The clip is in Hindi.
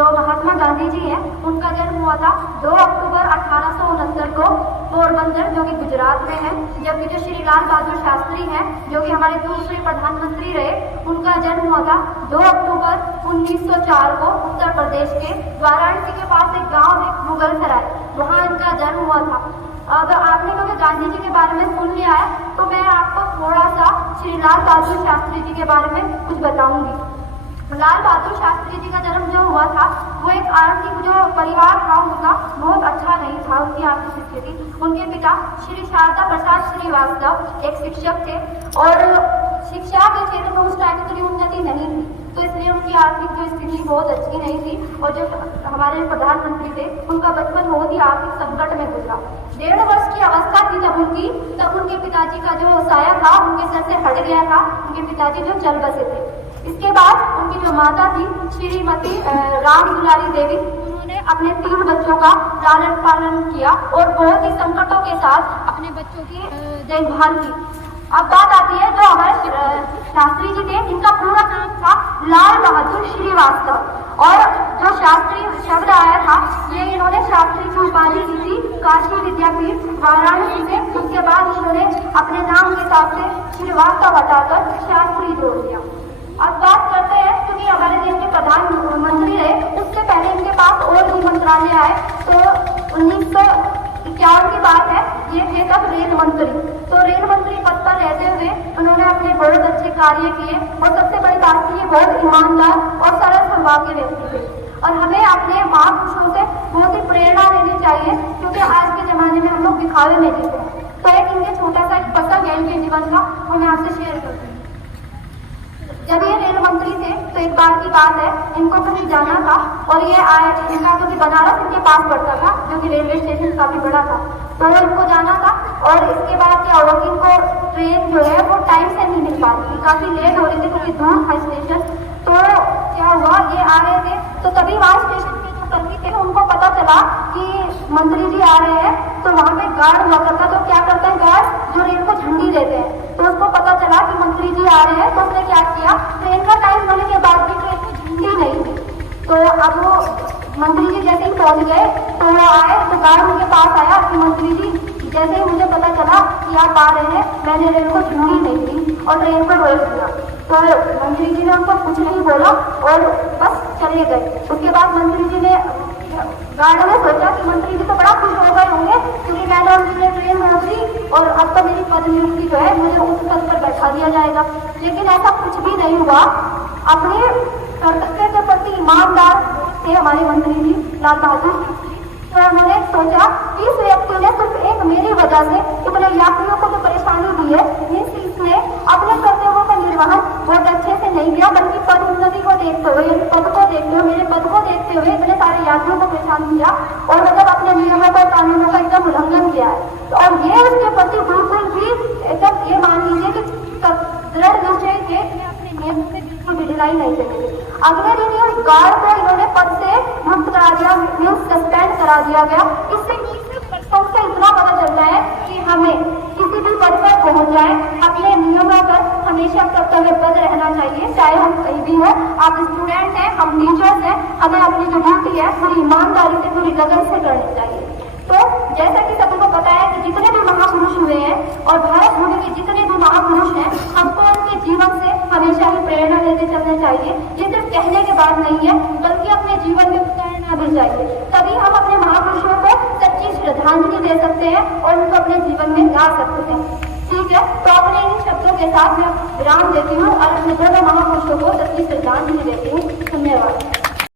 जो महात्मा गांधी जी हैं, उनका जन्म हुआ था 2 अक्टूबर 1869 को पोरबंदर, जो कि गुजरात में है। जबकि जो श्री लाल बहादुर शास्त्री हैं, जो कि हमारे दूसरे प्रधानमंत्री रहे, उनका जन्म हुआ था 2 अक्टूबर 1904 को उत्तर प्रदेश के वाराणसी के पास एक गांव है मुगलसराय, वहां इनका जन्म हुआ था। अब आपने क्योंकि गांधी जी के बारे में सुन लिया है, तो मैं आपको थोड़ा सा श्री लाल बहादुर शास्त्री जी के बारे में कुछ बताऊंगी। लाल बहादुर शास्त्री जी का जन्म जो हुआ था, वो एक आर्थिक जो परिवार था उनका बहुत अच्छा नहीं था, उनकी आर्थिक स्थिति। उनके पिता श्री शारदा प्रसाद श्रीवास्तव एक शिक्षक थे और शिक्षा के क्षेत्र में उस टाइम इतनी उन्नति नहीं थी, तो इसलिए उनकी आर्थिक जो स्थिति बहुत अच्छी नहीं थी। और जो हमारे प्रधानमंत्री थे, उनका बचपन बहुत ही आर्थिक संकट में गुजरा। 1.5 वर्ष की अवस्था थी जब उनके पिताजी का जो साया था उनके सर से हट गया था। उनके पिताजी जो चल बसे थे। इसके बाद उनकी जो माता थी श्रीमती राम दुलारी देवी, उन्होंने अपने 3 बच्चों का लालन पालन किया और बहुत ही संकटों के साथ अपने बच्चों की देखभाल की। अब बात आती है जो हमारे शास्त्री जी थे, इनका पूरा नाम था लाल बहादुर श्रीवास्तव। और जो शास्त्री शब्द आया था, ये इन्होंने शास्त्री की उपाधि दी थी काशी विद्यापीठ वाराणसी से। उसके बाद इन्होंने अपने नाम के हिसाब से श्रीवास्तव हटाकर शास्त्री जोड़ दिया। अब बात करते हैं, क्योंकि हमारे देश के प्रधानमंत्री रहे, उससे पहले इनके पास और भी मंत्रालय आए। तो 1951 की बात है, ये थे तब रेल मंत्री। तो रेल मंत्री पद पर रहते हुए उन्होंने अपने बहुत अच्छे कार्य किए और सबसे बड़ी बात थी, ये बहुत ईमानदार और सरल स्वभाव के व्यक्ति थे। और हमें अपने महापुरुषों से बहुत ही प्रेरणा लेनी चाहिए, क्योंकि आज के जमाने में हम लोग दिखावे में जीते हैं। तो एक इनके छोटा सा एक पता है इनके जीवन का, वो मैं आपसे शेयर करती हूँ। जब ये रेल मंत्री थे, तो एक बार की बात है, इनको कहीं जाना था और ये आए, इनका क्योंकि बनारस इनके पास पड़ता था, जो कि रेलवे स्टेशन काफी बड़ा था, तो इनको जाना था। और इसके बाद क्या हुआ कि इनको ट्रेन जो है वो टाइम से नहीं मिल पाती थी, काफी लेट हो रही थी क्योंकि दूर था स्टेशन। तो क्या हुआ, ये आ रहे थे, तो तभी वहाँ स्टेशन के जो कर्मी थे उनको पता चला कि मंत्री जी आ रहे हैं। तो वहाँ पे गार्ड हुआ करता, तो क्या करते हैं गार्ड, जो रेल को झंडी देते हैं। तो उसको पता चला कि मंत्री जी आ रहे हैं, तो उसने क्या किया, ट्रेन का टाइम होने के बाद भी ट्रेन को झंडी नहीं थी। तो अब वो मंत्री जी जैसे ही पहुंच गए, तो वो आए, तो गार्ड उनके पास आया कि मंत्री जी, जैसे ही मुझे पता चला कि आप आ रहे हैं, मैंने रेल को झंडी नहीं दी और ट्रेन को रोक दिया। तो मंत्री जी ने उनको कुछ नहीं बोला और बस चले गए। उसके बाद मंत्री जी ने, गार्ड ने सोचा कि मंत्री जी तो बड़ा खुश हो गए होंगे, क्योंकि मैंने उनकी ट्रेन रोक दी और अब तो मेरी पद नियुक्ति जो है मुझे उस पद पर बैठा दिया जाएगा। लेकिन ऐसा कुछ भी नहीं हुआ। अपने कर्तव्य के प्रति ईमानदार थे हमारे मंत्री जी लाल बहादुर। तो उन्होंने सोचा कि इस व्यक्ति ने सिर्फ एक मेरी वजह से इतने यात्रियों को जो परेशानी दी है, इसने अपने कर्तव्यों का निर्वहन बहुत अच्छे से नहीं किया, बल्कि पद उन्नति को देखते हुए, पद को देखते हुए, मेरे पद को देखते हुए इतने सारे यात्रियों को परेशान किया और मतलब अपने नियमों और कानूनों का एकदम उल्लंघन किया है। तो और ये उसके प्रति बिल्कुल भी एकदम ये मान लीजिए कि दृढ़ निश्चय थे कि अपने नियम से बिल्कुल भी ढिलाई नहीं करेंगे। अगले दिन उस गार्ड को इन्होंने पद से मुक्त करा दिया, सस्पेंड करा दिया गया। इससे इतना पता चलता है कि हमें किसी भी पद पर पहुंच जाए, अपने नियमों पर हमेशा कर्तव्यबद्ध रहना चाहिए, चाहे हम कहीं भी हो। आप स्टूडेंट हैं, हम टीचर्स हैं, हमें अपनी जो ड्यूटी है पूरी ईमानदारी से, पूरी लगन से करनी चाहिए। तो जैसा कि सभी को पता है कि जितने भी महापुरुष हुए हैं और भारत भूमि के जितने भी महापुरुष हैं, हमको उनके जीवन से हमेशा ही प्रेरणा लेते चलना चाहिए। ये सिर्फ कहने के बाद नहीं है, बल्कि अपने जीवन में उतारना भी चाहिए। तभी हम अपने महापुरुषों को सच्ची श्रद्धांजलि दे सकते हैं और उनको अपने जीवन में ला सकते हैं। ठीक है, तो अपने इन शब्दों के साथ मैं विराम देती हूँ और अपने दोनों महापुरुषों को सच्ची श्रद्धांजलि देती हूँ। धन्यवाद।